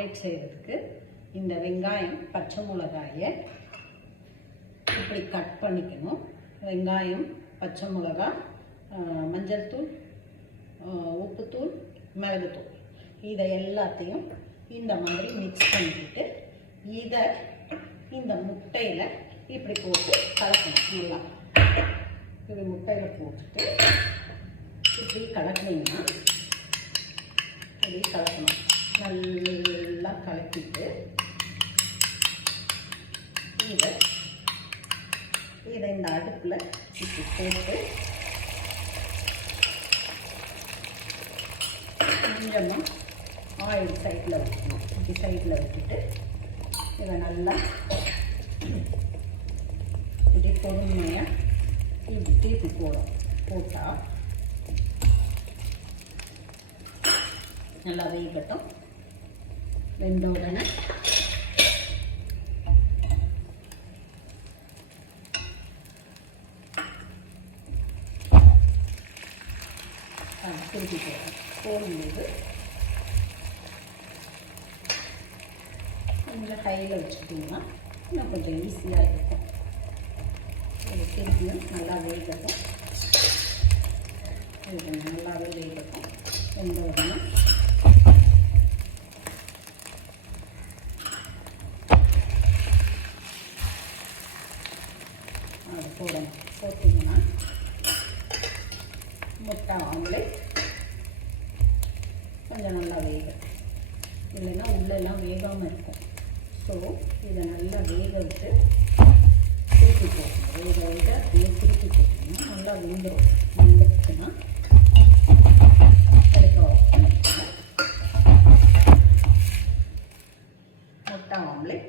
Omelette செய்கிறதுக்கு இந்த வெங்காயம் பச்சை மிளகாயை இப்படி கட் பண்ணிக்கணும். வெங்காயம் பச்சை மிளகாய் மஞ்சள் தூள் உப்புத்தூள் மிளகுத்தூள் இதை எல்லாத்தையும் இந்த மாதிரி மிக்ஸ் பண்ணிக்கிட்டு இதை இந்த முட்டையில் இப்படி போட்டு கலக்கணும். நல்லா இப்படி முட்டையில் போட்டுட்டு இப்படி கலக்கினீங்கன்னா இப்படி கலக்கணும். நல்லா கலக்கிட்டு இதை இந்த அடுப்பில் இப்படி போட்டு கொஞ்சமாக ஆயில் சைடில் வைக்கணும். இப்படி சைடில் வச்சுட்டு இதை நல்லா இப்படி பொறுமையாக இப்படி திருப்பி போட்டால் நல்லா வேகட்டும். வெந்த உடனே திருப்பி போடும்போது கொஞ்சம் ஹையில் வச்சுட்டிங்கன்னா இன்னும் கொஞ்சம் ஈஸியாக இருக்கும். இது திருப்பியும் நல்லா வேகட்டும். இது நல்லாவே வேகட்டும். வெந்த உடனே அது போடணும். போட்டிங்கன்னா முட்டை ஆம்லேட் கொஞ்சம் நல்லா வேகும். இல்லைன்னா உள்ளெல்லாம் வேகாமல் இருக்கும். ஸோ இதை நல்லா வேக விட்டு திருப்பி போட்டணும். வேக அப்படியே திருப்பி போட்டோம்னா நல்லா வெந்துடும். வெந்துச்சுன்னா அடுப்பை ஆஃப் பண்ணிக்கலாம். முட்டை ஆம்லேட்